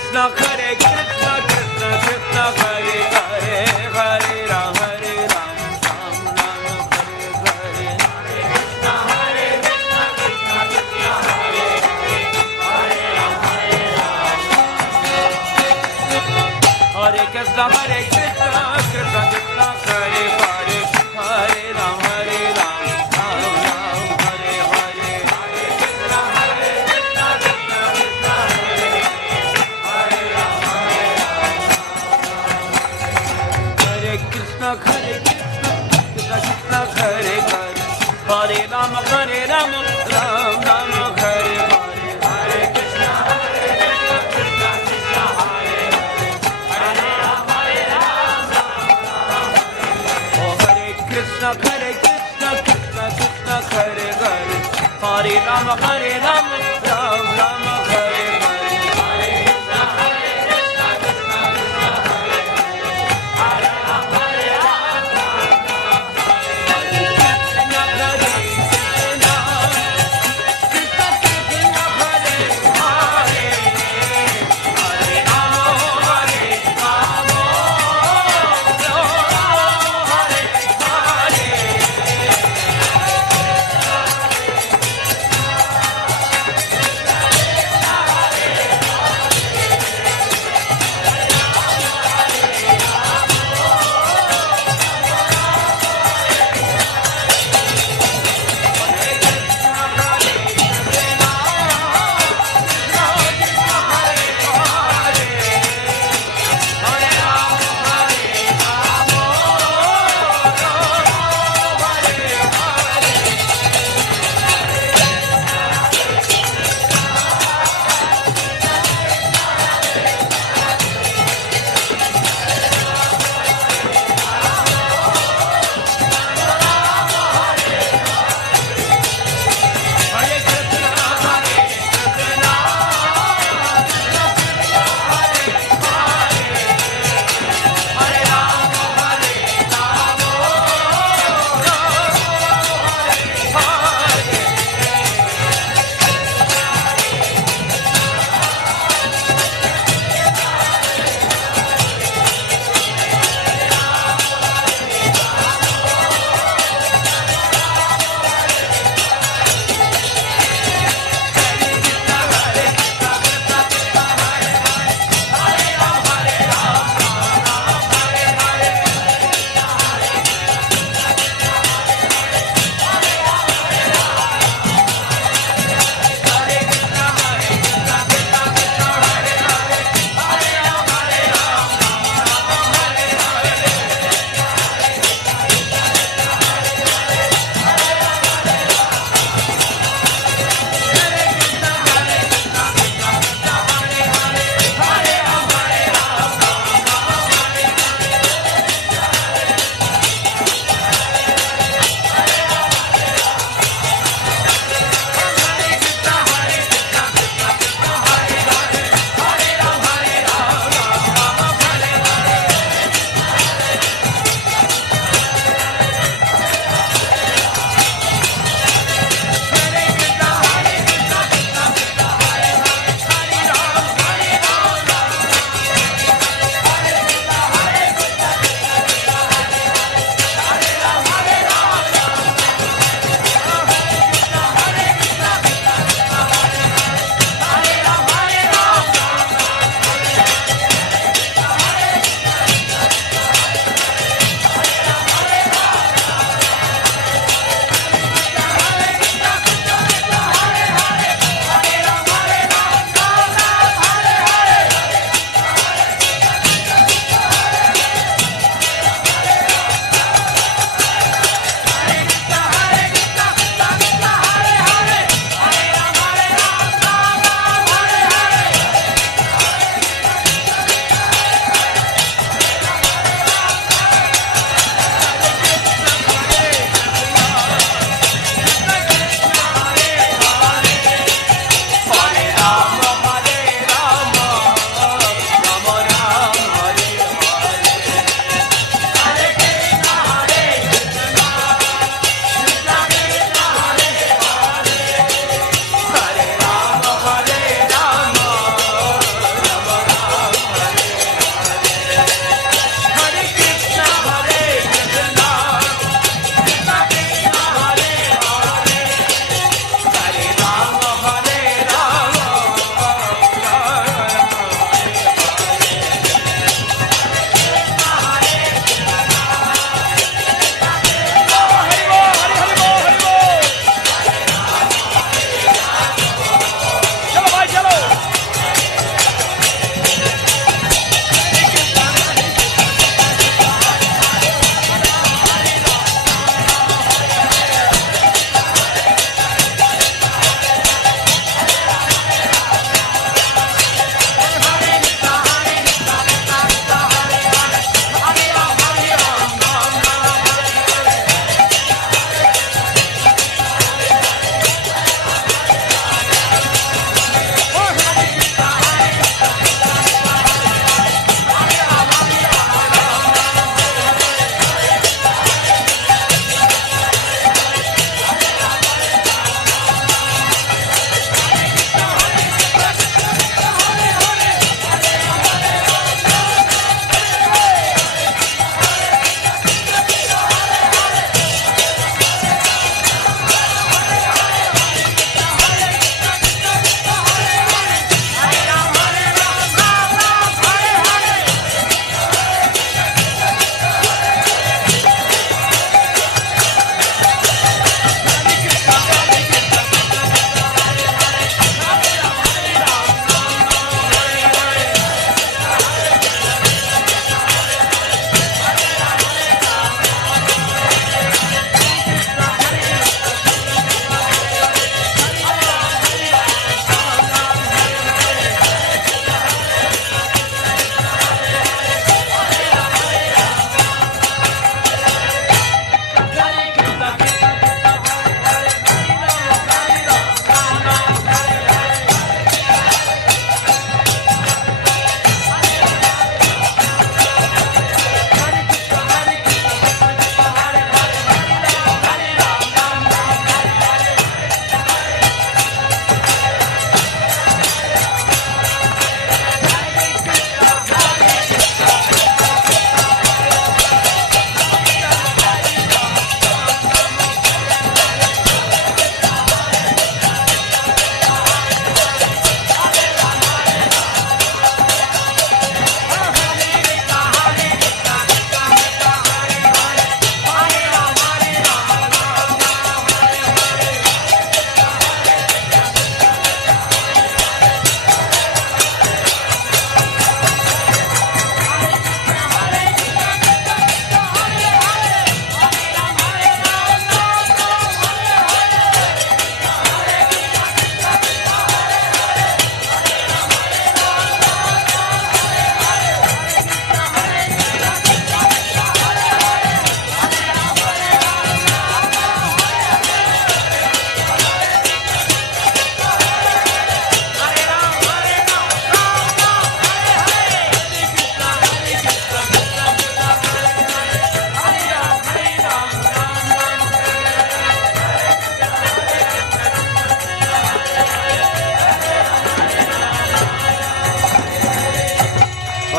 Krishna Hare Krishna Krishna Krishna Hare Hare Hare Ram Ram Ram Hare Hare Krishna Hare Krishna Krishna Krishna Hare Hare Hare Ram Hare Krishna Hare Krishna Krishna Krishna Hare Hare Hare Ram Ram Ram Hare Hare Hare Krishna Hare Krishna Krishna Krishna Hare Hare Ram Hare Krishna Hare Krishna Krishna Krishna Hare Hare Hare Ram Ram Ram Hare Hare Hare Krishna Hare Krishna Krishna Krishna Hare Hare Ram Oh Hare Krishna Hare Krishna Krishna Krishna Hare Hare Hare Ram Ram Ram Ram Hare Hare Hare Krishna Hare Krishna Krishna Krishna Hare Hare Ram Hare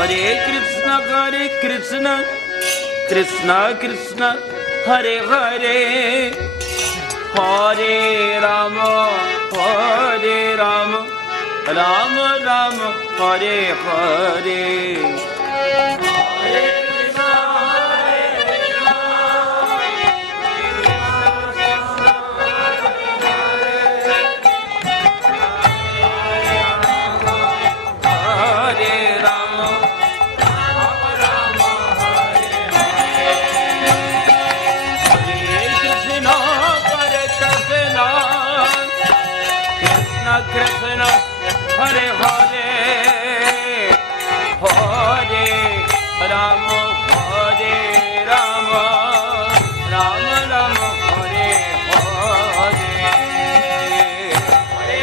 Hare Krishna, Krishna Krishna, Hare Hare, Hare Rama, Rama Rama, Hare Hare. Hare Krishna, Hare Rama, Krishna, Hare Hare, Hare Rama, Rama Rama, Hare Hare.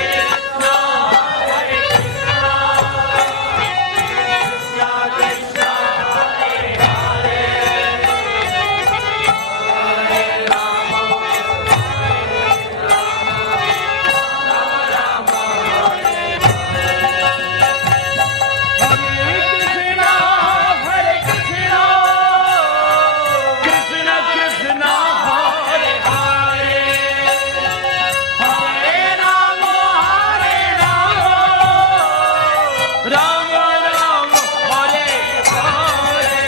Hare Krishna, Hare Krishna, Krishna Krishna, Hare Hare, Hare Rama, Krishna Krishna, Hare Hare, Hare Rama, Rama Rama, Hare Hare.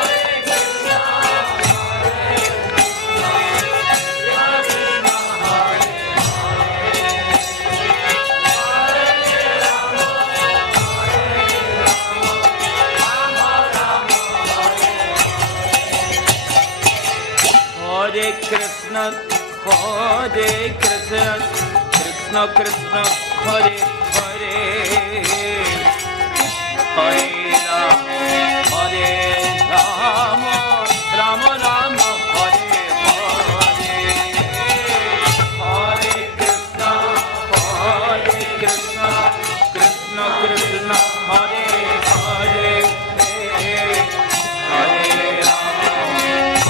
Hare Krishna, Hare Krishna, Krishna Hare Hare Krishna, Krishna Krishna, Hare Hare, Hare Rama, Rama Rama, Hare Hare, Hare Krishna, Krishna Krishna, Hare Hare, Hare Rama,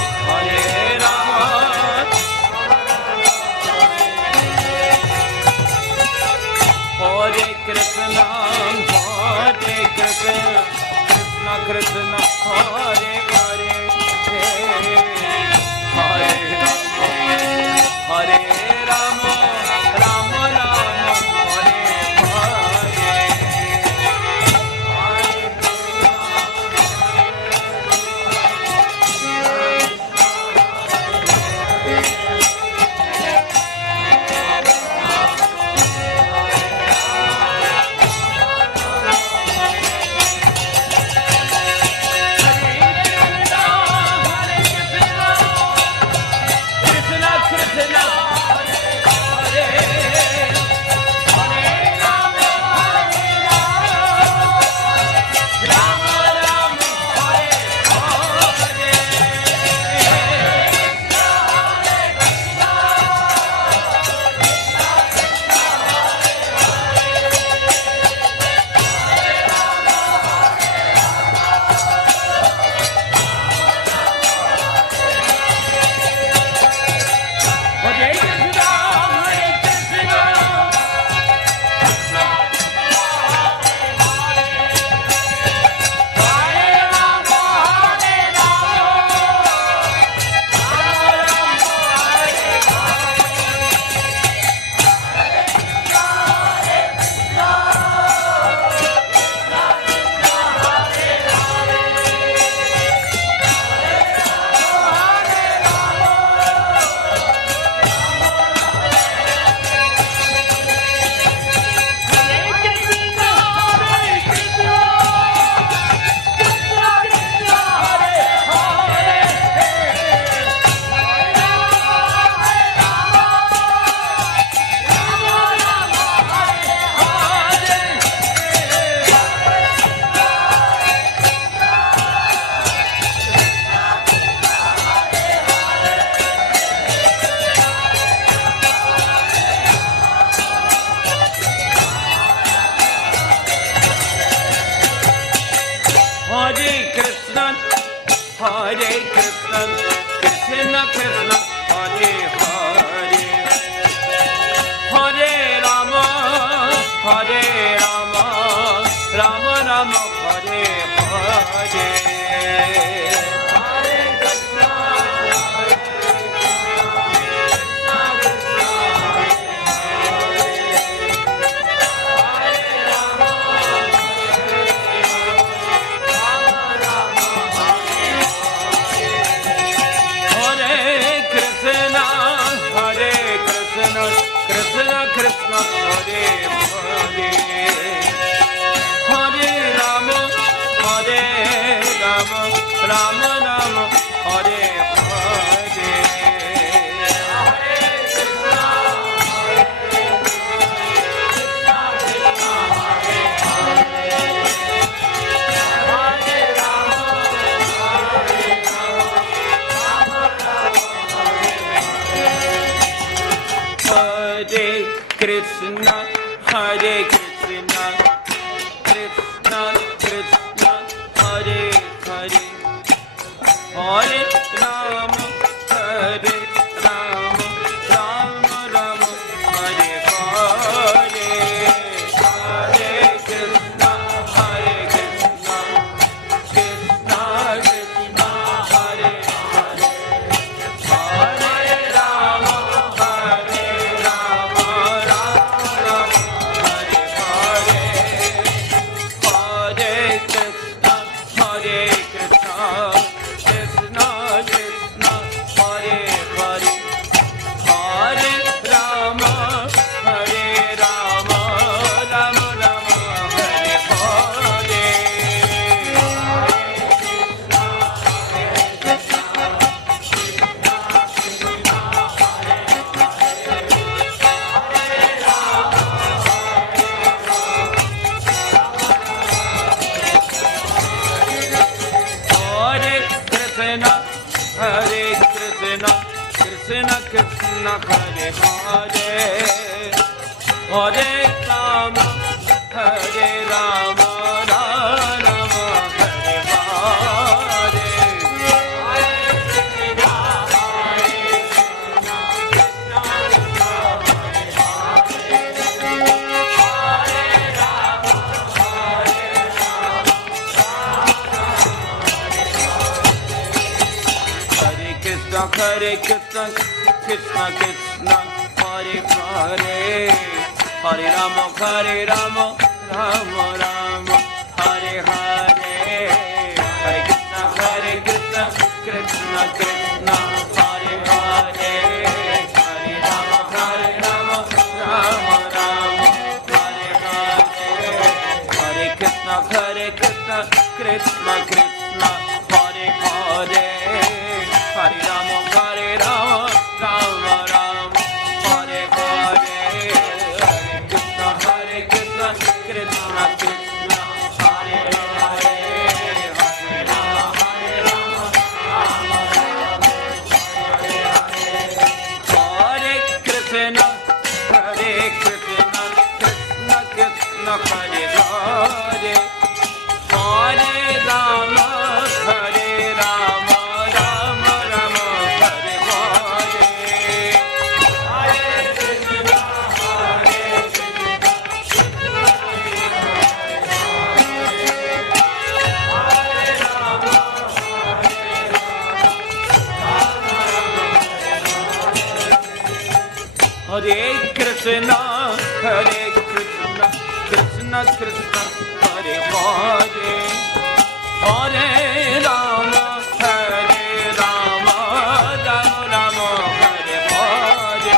Hare Krishna, Krishna Hare Hare, Hare Rama, Rama Rama, Hare Hare. Hare Hare Krishna, Hare Krishna, Krishna Krishna, Hare Hare, Hare Rama, Hare Rama, Rama Rama, Hare Hare. Krishna Krishna Hare Hare, Hare Rama, Hare Rama, Rama Rama, Hare Hare. Krishna, Hare Krishna, Krishna Krishna, Hare Hare, Hare Rama, Hare Rama, Rama Rama, Hare Hare, Hare Krishna, Hare Krishna, Krishna Krishna, Hare Hare, Hare Rama, Hare Rama, Krishna Krishna, Hare Hare, Hare Rama, Hare Rama, Rama Rama, Hare Hare. Hare Krishna, Krishna Krishna, Hare Hare, Hare Rama, Hare Rama, Rama Rama, Hare Hare, Hare Krishna, Krishna Krishna, Hare Hare, Hare Rama, Rama Rama, Hare Hare, Hare Krishna, Krishna Krishna, Hare Hare, Hare Rama, Rama Rama, Hare Hare, Hare Krishna, Krishna Krishna, Hare Hare, Hare Rama, Rama Rama, Hare Hare, Hare Krishna, Krishna Krishna, Hare Hare, Hare Rama, Rama Rama, Hare Hare. Hare Krishna, Krishna Krishna, Hare Hare, Hare Rama, Rama Rama, Hare Hare.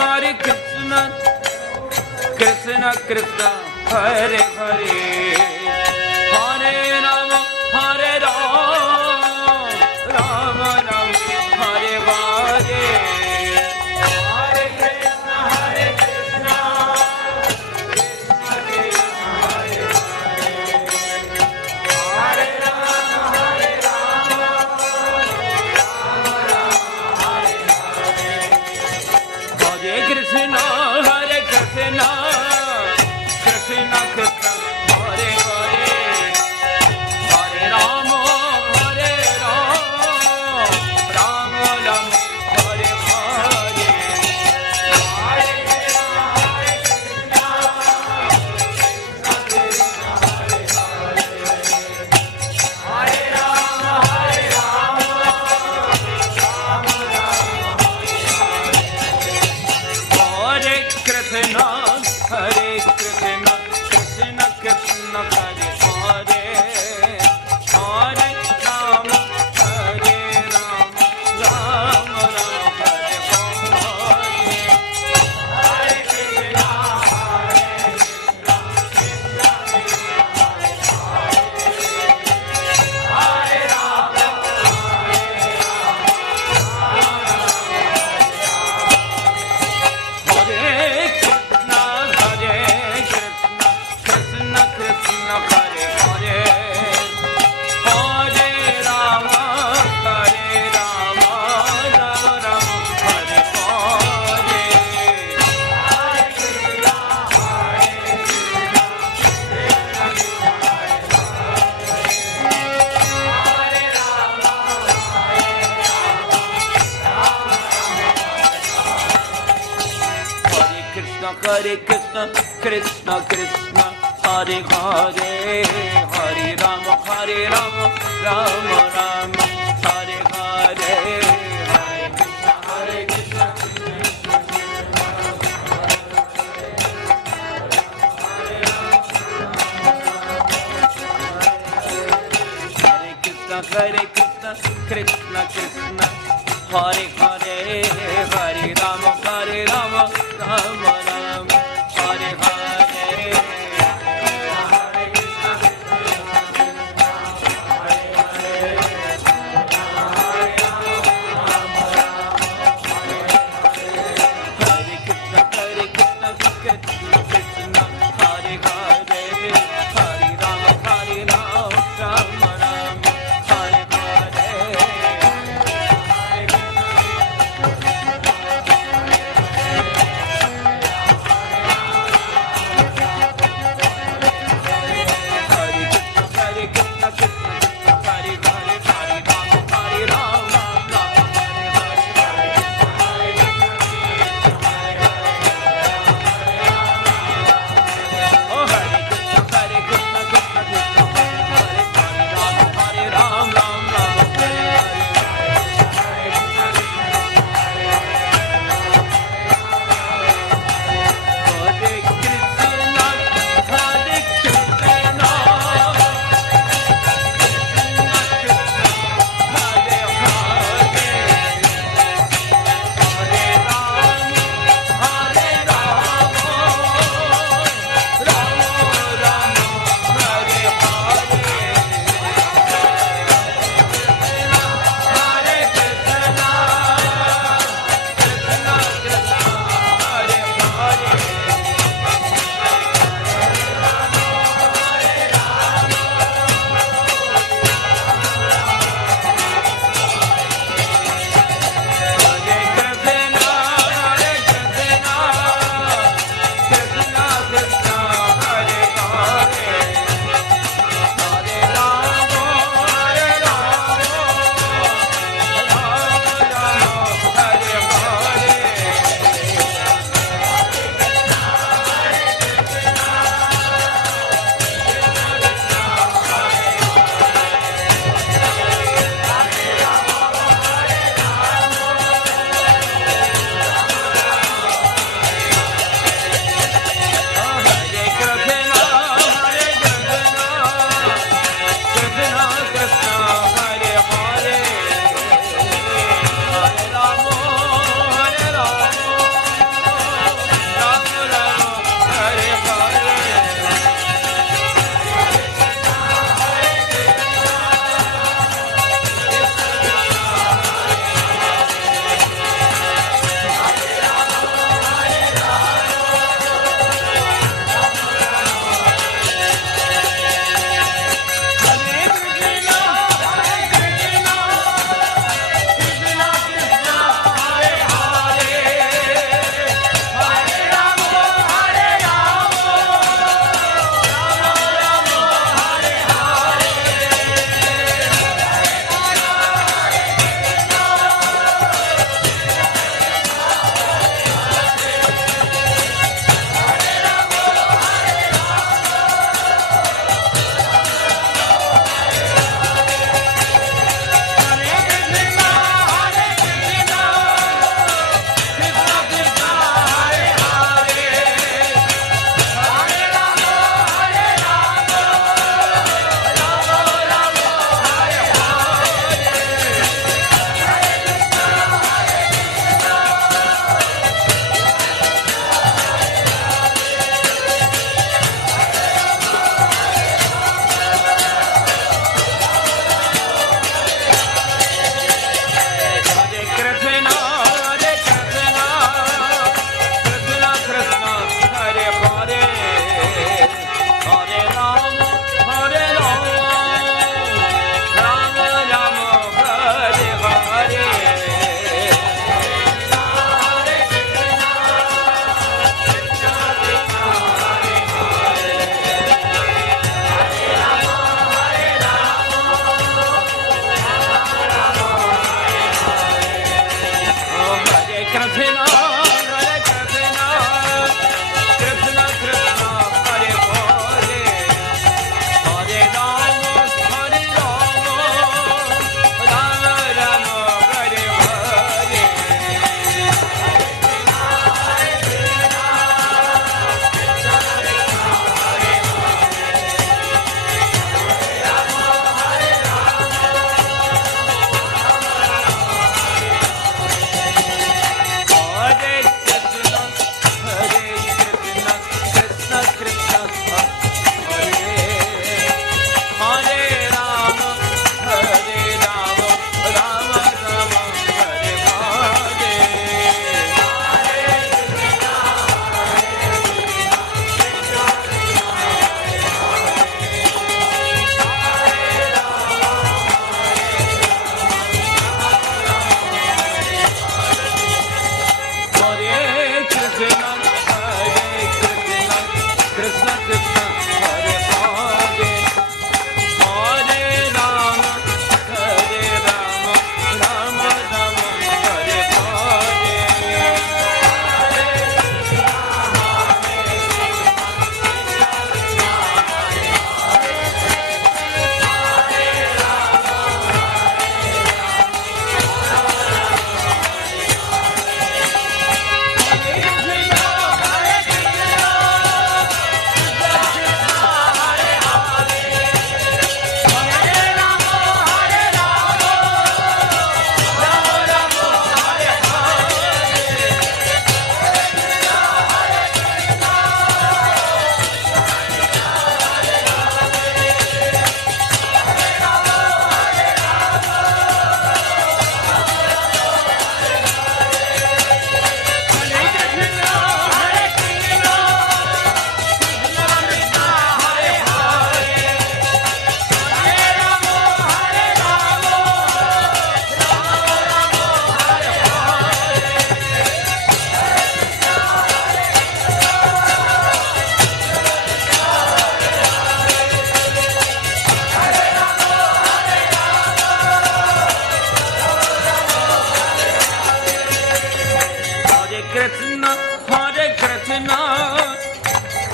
Hare Krishna, Krishna Krishna, Hare Hare, Hare Rama, Rama Rama, Hare Hare. Hare Krishna, Krishna Krishna, Hare Hare, Hare Krishna, Krishna Krishna, Hare Hare, Hare Rama, Rama Rama, Hare Hare, Hare Krishna, Krishna Krishna, Hare Krishna, Krishna Krishna, Hare Hare, Hare Rama, Rama Rama, Hare Hare, Hare Krishna, Hare Krishna, Krishna Krishna, Hare Hare, Hare Rama, Rama Rama, Hare Hare, Hare Krishna,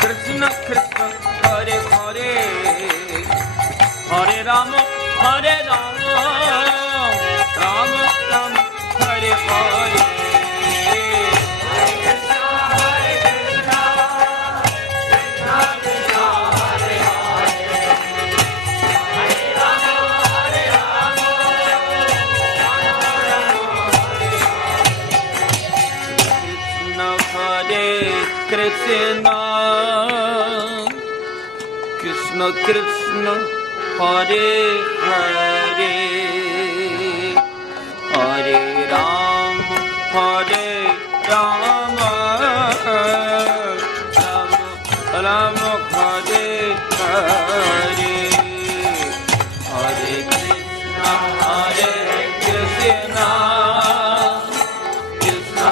Krishna Krishna Hare Hare Hare Rama Hare Rama Rama Rama Hare Hare Krishna Krishna Krishna Hare Hare Hare Rama Hare Rama Rama Rama Hare Hare Hare Krishna Hare Krishna Krishna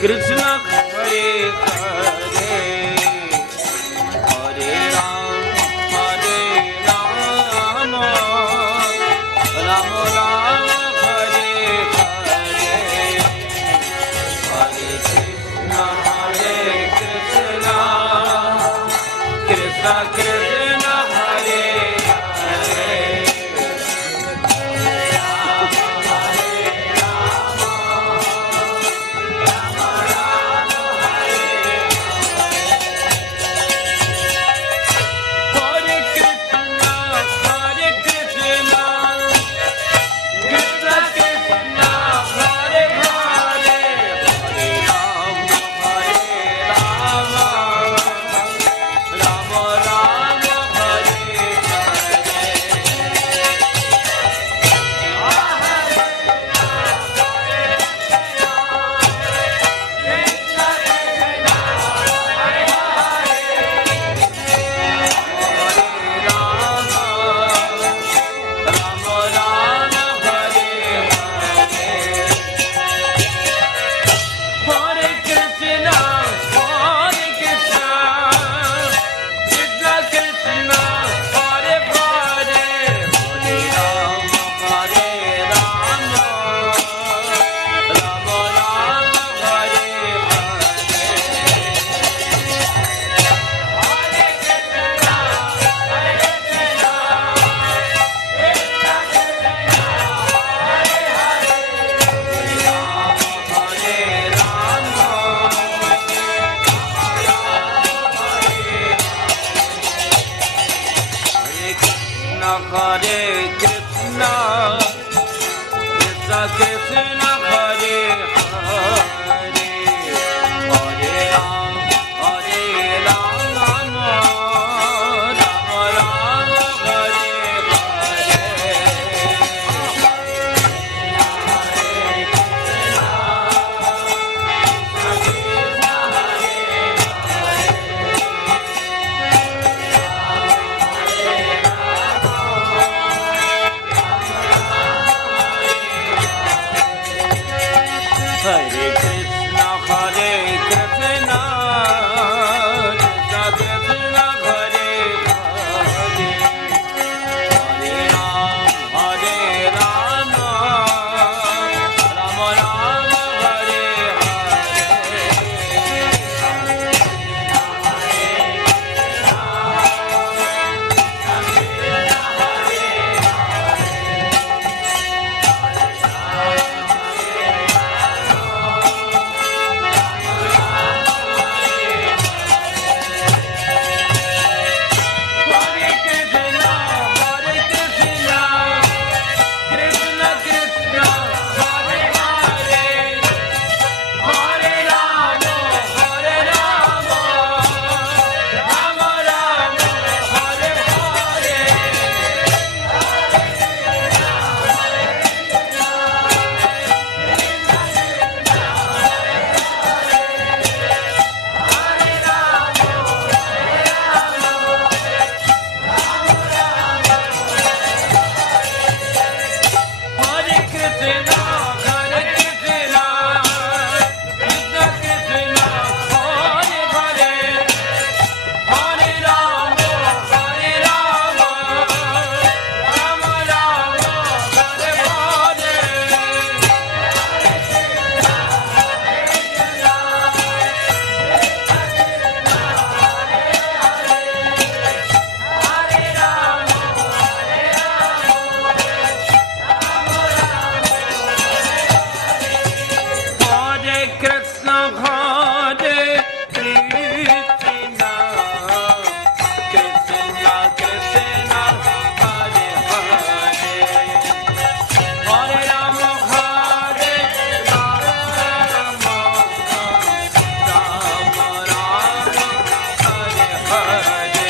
Krishna Krishna Hare Hare Hare Rama Rama Rama Hare Hare Hare Krishna Hare Krishna Krishna Krishna Hare Hare Hare Krishna, Krishna Krishna, Hare Hare, Hare Rama, Hare Rama, Rama Rama, Hare Hare.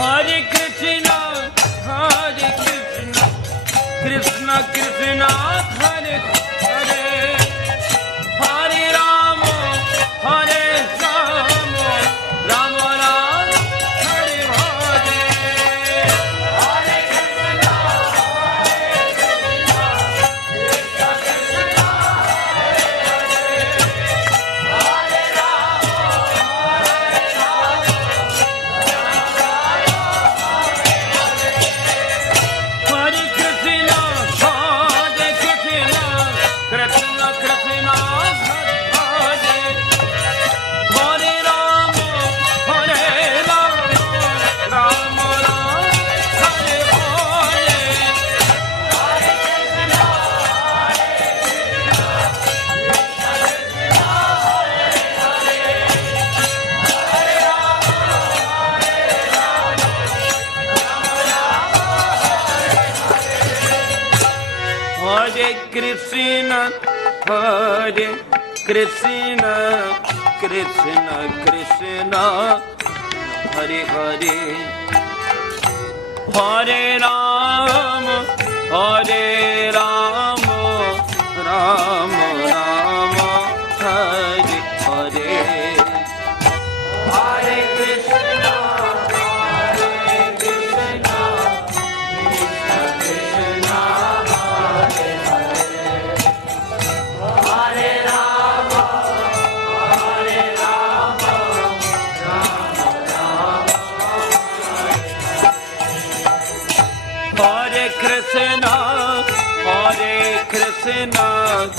Hare Krishna, Hare Krishna, Krishna Krishna, Hare Hare, Hare Rama, Hare Rama, Rama Rama, Hare Hare. Hare Krishna, Hare Krishna, Hare Krishna, Krishna Krishna, Hare Hare, Hare Rama, Hare Rama, Rama Rama, Hare Hare. Hare Krishna, Hare Krishna, Hare Krishna, Krishna Krishna, Hare Hare, Hare Rama, Hare Rama, Rama Rama, Hare Hare. Hare Krishna, Hare Krishna, Krishna Krishna, Hare Hare, Hare Rama, Hare Rama, Rama Rama, Hare Hare. Hare Krishna, Hare Krishna, Krishna Krishna, Hare Hare, Hare Rama, Hare Rama, Rama Rama, Hare Krishna, Hare Krishna,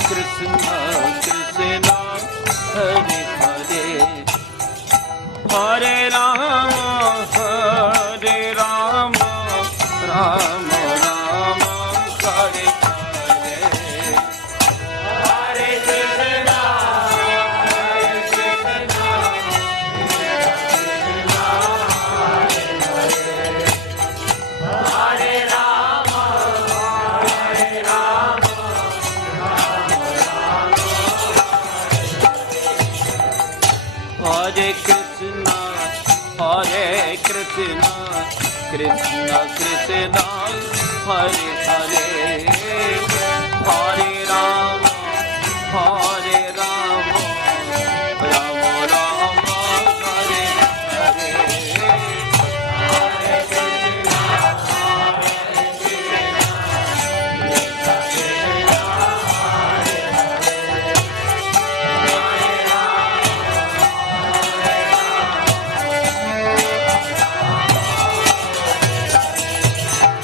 Krishna Krishna, Hare Hare, Hare Rama, Hare Rama, Rama Rama, Hare Hare, Hare Krishna, Hare Krishna, Hare Rama, Hare Rama, Hare Krishna, Hare Krishna, Krishna Krishna Hare Hare Hare Rama Hare Rama Rama Rama Hare Hare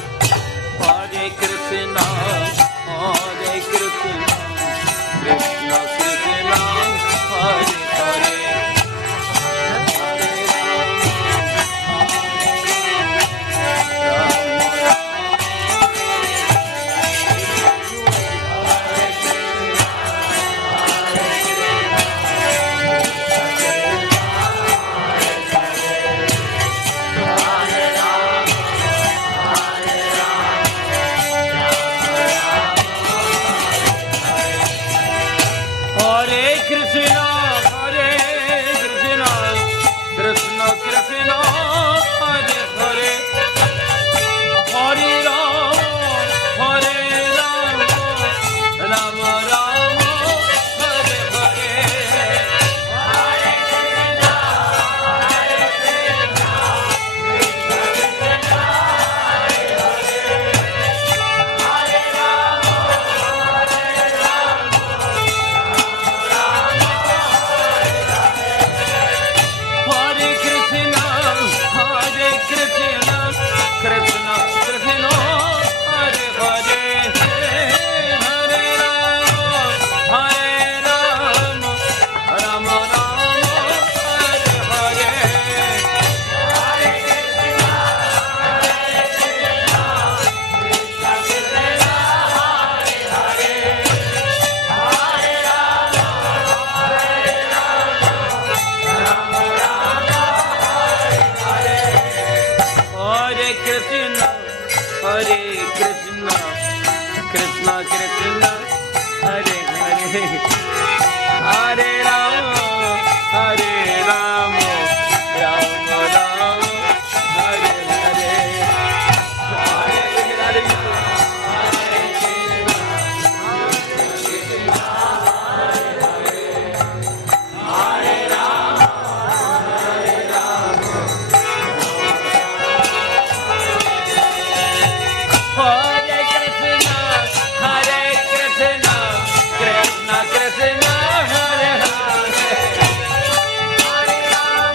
Hare Krishna Hare Krishna, Hare Krishna, Krishna Krishna, Hare Hare, Hare Krishna, Hare Krishna, Krishna Krishna, Hare Hare, Hare Rama, Hare Rama, Rama Rama, Hare Hare, Hare Krishna, Hare Krishna, Krishna Krishna, Hare Hare, Hare Rama, Hare Rama, Hare Krishna, Hare Krishna, Krishna Krishna, Hare Hare, Hare Rama, Hare Rama, Rama Rama, Hare Hare, Hare Krishna, Hare Krishna, Krishna Krishna, Hare Hare, Hare Rama, Hare Rama, Rama Rama, Hare Krishna, Hare Krishna, Krishna Krishna, Hare Hare, Hare Rama, Hare Rama, Rama Rama, Hare Hare, Hare Krishna, Hare Krishna, Krishna Hare Rama, Hare Rama, Hare Krishna, Hare Krishna, Krishna Krishna, Hare Hare, Hare Rama,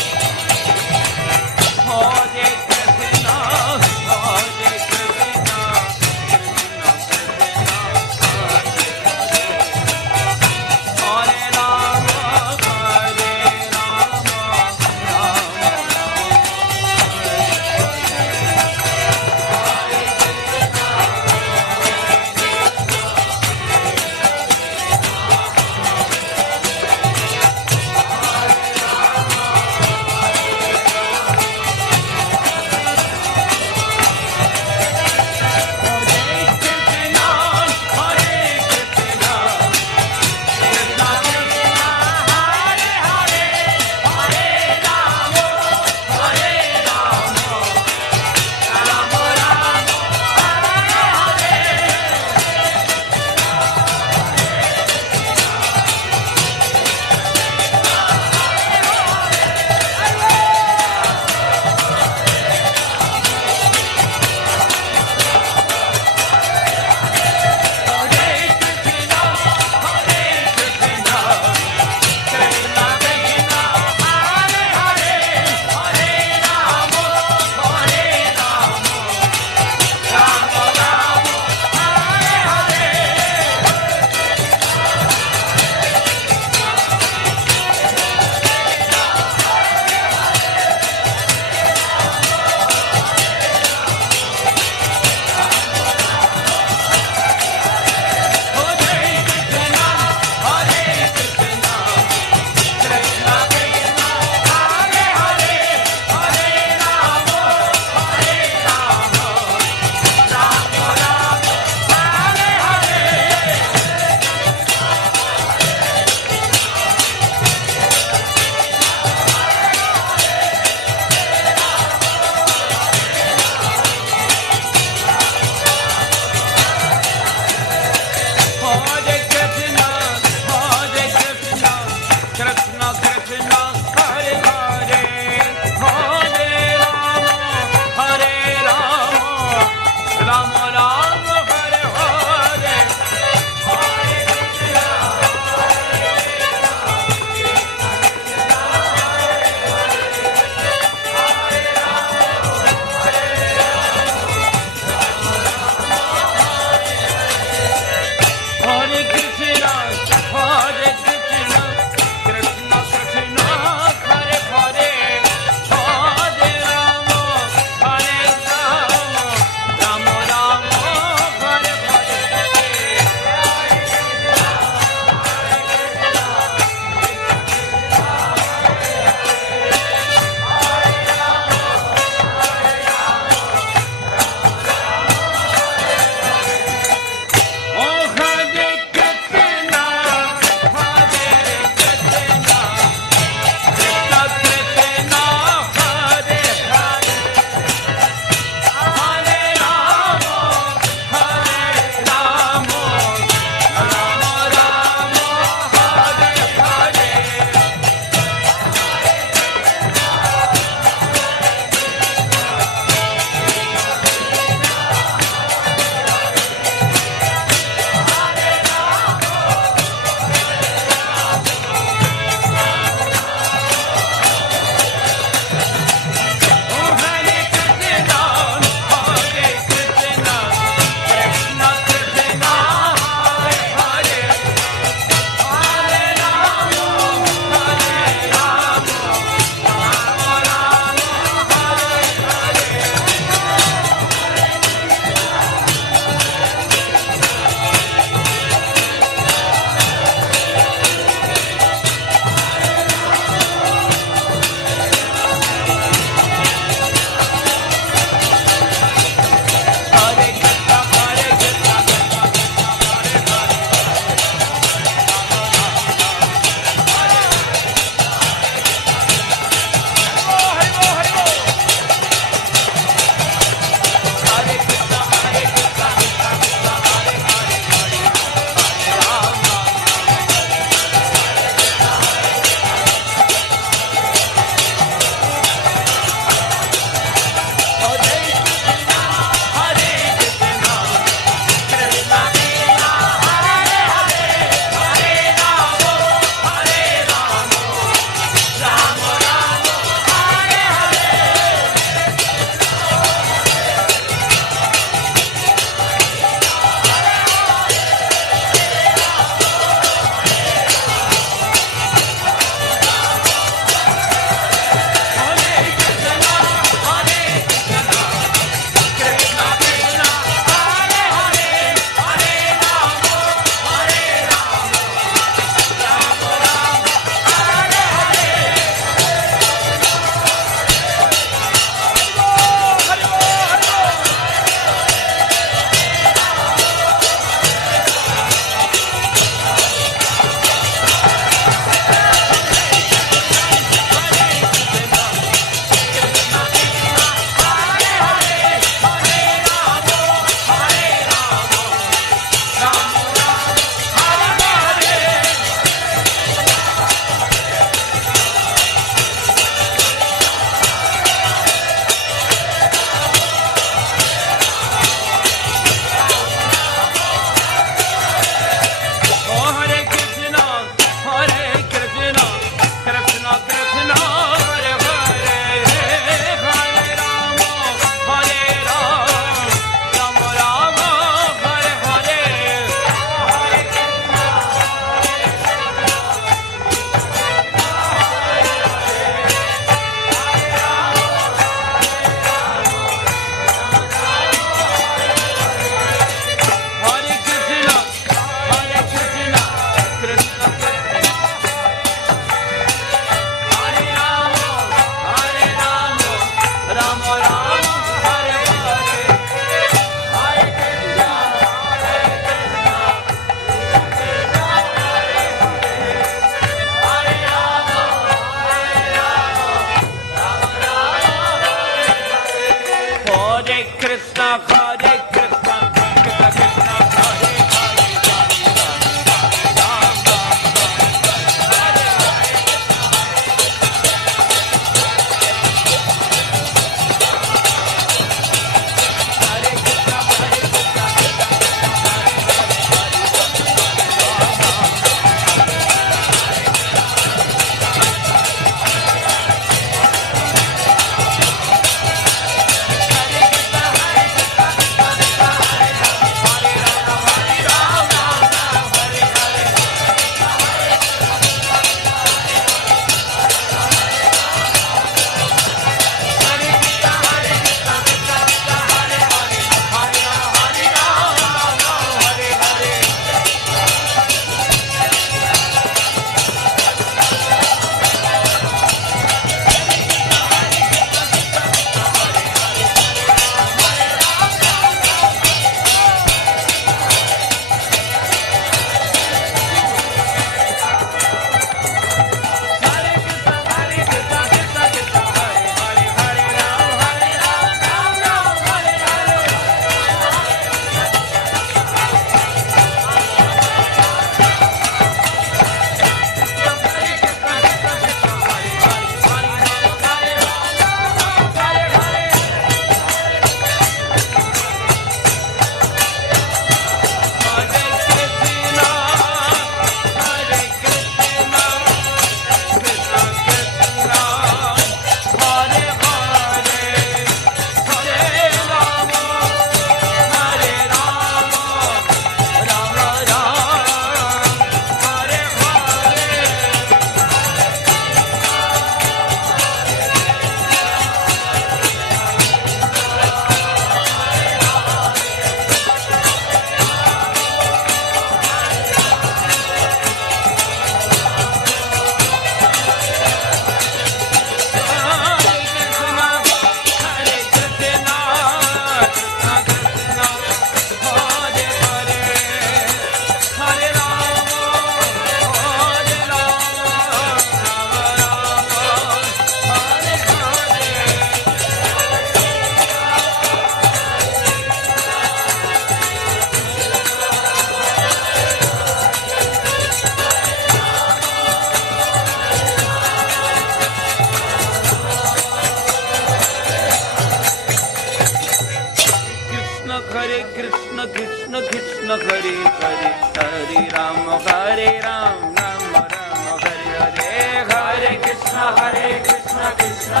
Hare Krishna Krishna Krishna Hare Hare Hare Ram Hare Ram Ram Ram Hare Hare Hare Krishna Krishna Krishna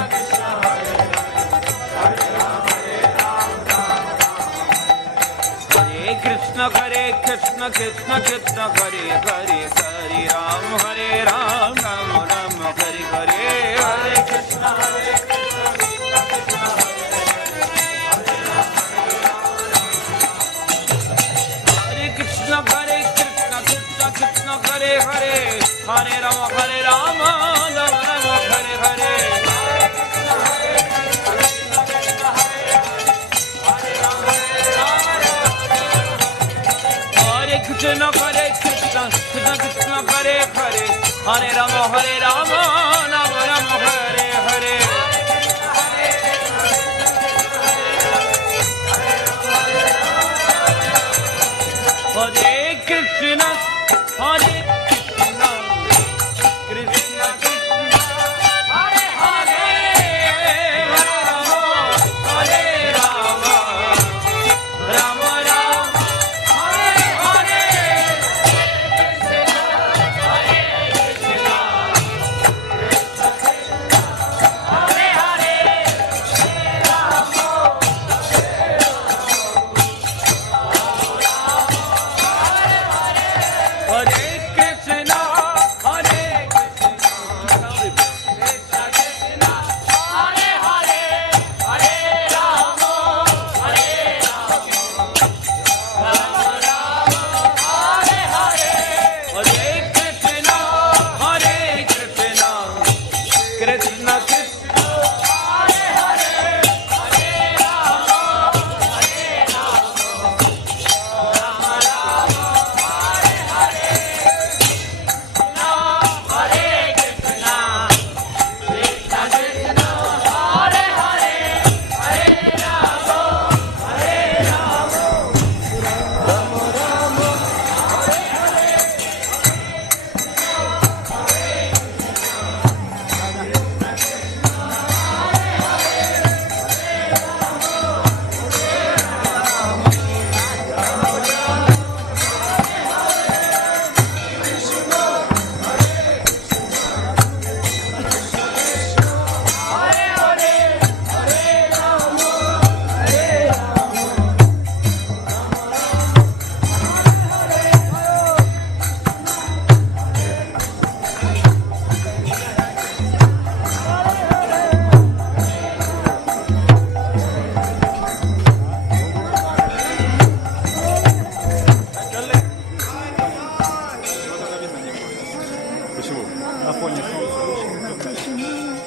Hare Hare Hare Ram Ram Hare Krishna Krishna Krishna Hare Hare Hare Ram Hare Ram Ram Ram Hare Hare Hare Krishna Hare Hare Hare Rama Hare Rama Rama Rama Hare Hare Hare Krishna Krishna Krishna Hare Hare Hare Rama Rama Rama Hare Hare Hare Krishna Hare Krishna Krishna Krishna Hare Hare Hare Rama Hare Rama Rama Rama Hare Hare Hare Krishna Hare Hare Hare Krishna, Hare Krishna, Krishna Krishna, Hare Hare, Hare Rama, Hare Rama, Rama Rama, Hare Hare, Hare Krishna, Hare Krishna, Krishna Krishna, Hare Hare, Hare Rama, Hare Rama, Rama Rama, Hare Hare. Hare Krishna, Krishna Krishna, Hare Hare, Hare Rama, Hare Rama, Rama Rama, Hare Hare. Почему? На фоне солнца.